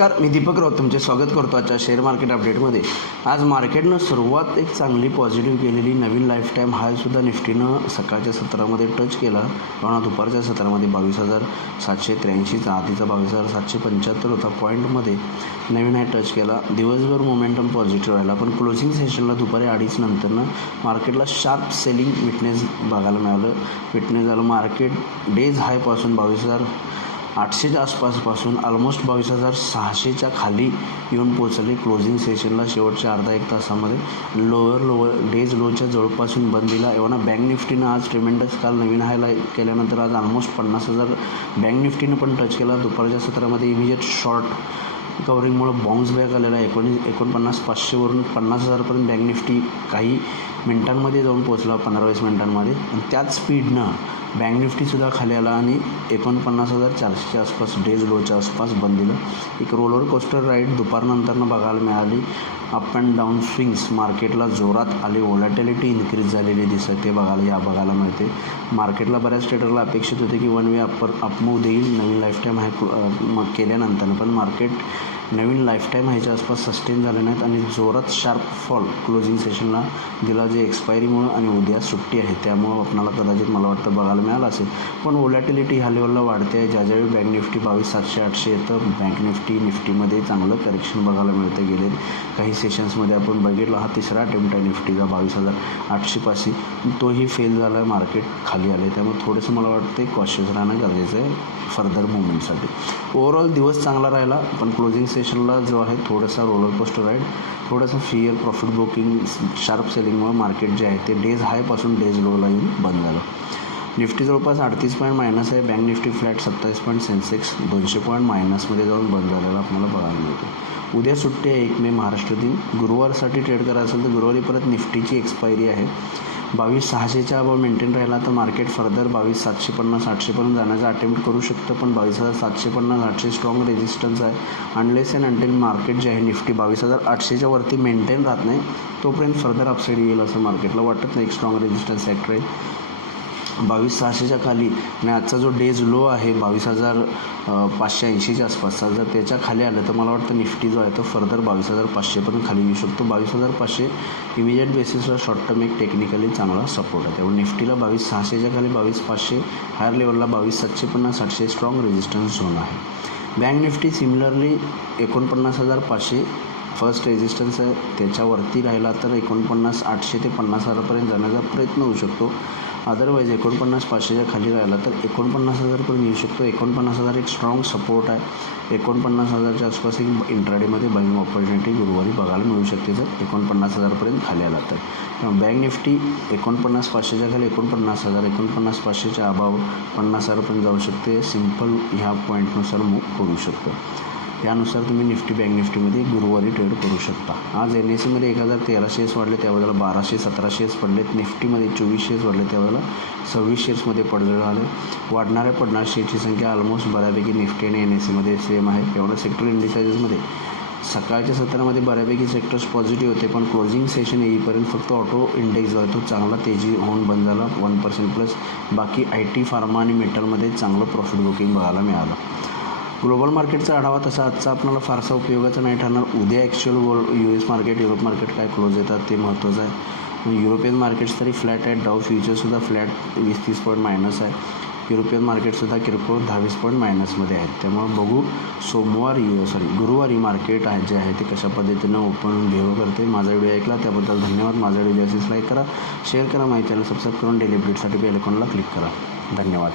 नमस्कार, मी दीपक राऊत तुमचे स्वागत करतो आजच्या शेअर मार्केट अपडेटमध्ये. आज मार्केटनं सुरुवात एक चांगली पॉझिटिव्ह केलेली. नवीन लाईफ टाईम हायसुद्धा निफ्टीनं सकाळच्या सत्रामध्ये टच केला. पण दुपारच्या सत्रामध्ये 22,783चा आधीचा 22,775 होता पॉईंटमध्ये नवीन हाय टच केला. दिवसभर मोमेंटम पॉझिटिव्ह राहिला, पण क्लोजिंग सेशनला दुपारी 2:30 नंतरनं मार्केटला शार्प सेलिंग विटनेस बघायला मिळालं. विटनेस झालं मार्केट डेज हायपासून 22,800च्या आसपासपासून ऑलमोस्ट 22,600च्या खाली येऊन पोचले. क्लोजिंग सेशनला शेवटच्या अर्धा एक तासामध्ये लोअर डेज लोच्या जवळपासून बंद दिला. एवढा बँक निफ्टीनं आज ट्रेमेंडस काल नवीन हायला केल्यानंतर आज ऑलमोस्ट 50,000 बँक निफ्टीनं पण टच केला. दुपारच्या सत्रामध्ये इमिजिएट शॉर्ट कवरिंगमुळे बाउन्स बॅक आलेला आहे. 49,500वरून 50,000पर्यंत बँक निफ्टी काही मिनिटांमध्ये जाऊन पोचला, 15-20 मिनिटांमध्ये. आणि त्याच स्पीडनं बँक निफ्टीसुद्धा खाली आला आणि 49,400च्या आसपास डेज लोच्या आसपास बंद दिलं. एक रोलर कोस्टर राईड दुपारनंतरनं बघायला मिळाली. अप अँड डाऊन स्विंग्स मार्केटला जोरात आले. व्होलॅटिलिटी इन्क्रीज झालेली दिसते बघायला मिळते. मार्केटला बऱ्याच ट्रेडरला अपेक्षित होते की वन वे अपमूव्ह देईल नवीन लाईफ टाईम हाय केल्यानंतर, पण मार्केट नवीन लाईफ टाईम ह्याच्या आसपास सस्टेन झाले नाहीत आणि जोरात शार्प फॉल क्लोजिंग सेशनला दिला, जे एक्सपायरीमुळं आणि उद्या सुट्टी आहे त्यामुळं आपल्याला कदाचित मला वाटतं बघायला मिळालं असेल. पण व्होलॅटिलिटी ह्या लेवलला वाढते आहे. ज्यावेळी बँक निफ्टी 22,700-800 येतं, बँक निफ्टीमध्ये चांगलं करेक्शन बघायला मिळतं. गेले काही सेशन्समध्ये आपण बघितलं, हा तिसरा अटेम्प्ट आहे निफ्टीचा 22,800 पाशी, तोही फेल झाला आहे. मार्केट खाली आले, त्यामुळे थोडंसं मला वाटतं कॉशियस राहणं गरजेचं आहे फर्दर मुवमेंटसाठी. ओव्हरऑल दिवस चांगला राहिला, पण क्लोजिंग सेशनला जो आहे थोडासा रोलर कोस्टर राईड, थोडंसं फिअर प्रॉफिट बुकिंग शार्प सेलिंगमुळे मार्केट जे आहे ते डेज हायपासून डेज लोला येऊन बंद झालं. निफ्टी जवळपास 38 पॉईंट मायनस आहे. Bank Nifty flat 27 point. Sensex 200 point मायनसमध्ये जाऊन बंद झालेला आपल्याला बघायला मिळतो. उद्या सुट्टी आहे 1 मे महाराष्ट्र दिन. गुरुवारसाठी ट्रेड करायचं असेल तर गुरुवारी परत निफ्टीची एक्सपायरी आहे. 22,600च्या अबाव मेंटेन राहिला तर मार्केट फर्दर 22,750-800पर्यंत जाण्याचा अटेम्प्ट करू शकतं, पण 22,750-800 स्ट्रॉंग रेजिस्टन्स आहे. अनलेस अँड अनटिल मार्केट जे आहे निफ्टी 22,800च्या वरती मेंटेन राहत नाही तोपर्यंत फर्दर अपसाईड येईल असं मार्केटला वाटत नाही. एक स्ट्रॉंग रेजिस्टन्स फॅक्टर आहे 22,600च्या खाली. आणि आजचा जो डेज लो आहे 22,580च्या आसपासचा, जर त्याच्या खाली आलं तर मला वाटतं निफ्टी जो आहे तो फर्दर 22,500पर्यंत खाली येऊ शकतो. 22,500 इमिजिएट बेसिसला शॉर्ट टर्म एक टेक्निकली चांगला सपोर्ट आहे. त्यामुळे निफ्टीला 22,600च्या खाली 22,500, हायर लेवलला 22,750-800 स्ट्रॉंग रेजिस्टन्स झोन आहे. Bank Nifty similarly 49,500 first resistance आहे. त्याच्यावरती राहिला तर 49,800 ते 50,000पर्यंत जाण्याचा प्रयत्न होऊ शकतो. अदरवाईज 49,500च्या खाली राहिला तर 49,000पर्यंत येऊ शकतो. 49,000 एक स्ट्रॉंग सपोर्ट आहे. 49,000च्या आसपास एक इंट्राडेमध्ये बाईंग ऑपॉर्च्युनिटी गुरुवारी बघायला मिळू शकते जर 49,000पर्यंत खाली आला तर. बँक निफ्टी 49,500च्या खाली 49,000, 49,500च्या अभाव 50,000पर्यंत जाऊ शकते. सिम्पल ह्या पॉईंटनुसार मूव्ह करू शकतो. यानुसार तुम्ही निफ्टी बँक निफ्टीमध्ये गुरुवारी ट्रेड करू शकता. आज NSEमध्ये 1,013 शेअर्स वाढले, त्यावेळेला 1,217 शेअर्स पडलेत. निफ्टीमध्ये 24 शेअर्स वाढले, त्यावेळेला 26 शेअर्समध्ये पडझड झाले. पडणाऱ्या शेअरची संख्या ऑलमोस्ट बऱ्यापैकी निफ्टी आणि NSEमध्ये सेम आहे. एवढं सेक्टर इंडिसायजेसमध्ये सकाळच्या सत्रामध्ये बऱ्यापैकी सेक्टर्स पॉझिटिव्ह होते, पण क्लोजिंग सेशन येईपर्यंत फक्त ऑटो इंडेक्स जो आहे तो चांगला तेजी होऊन बंद झाला 1% प्लस. बाकी IT, फार्मा आणि मेटलमध्ये चांगलं प्रॉफिट बुकिंग बघायला मिळालं. ग्लोबल मार्केटचा आढावा तसा आजचा आपल्याला फारसा उपयोगाचा नाही ठरणार. उद्या actual US market, Europe market काय क्लोज येतात ते महत्त्वाचं आहे. युरोपियन मार्केट्स तरी फ्लॅट आहेत. डाव फ्युचर्ससुद्धा फ्लॅट 20-30 पॉईंट मायनस आहे. युरोपियन मार्केटसुद्धा किरकोळ 10-20 पॉईंट मायनसमध्ये आहेत. त्यामुळे बघू गुरुवारी मार्केट आहे जे आहे ते कशा पद्धतीनं ओपन बिहेव करते. माझा व्हिडिओ ऐकला त्याबद्दल धन्यवाद. माझा व्हिडिओ असेच लाईक करा, शेअर करा, माझ्या चॅनल सबस्क्राईब करून डेली अपडेटसाठी बेल आयकॉनला क्लिक करा. धन्यवाद.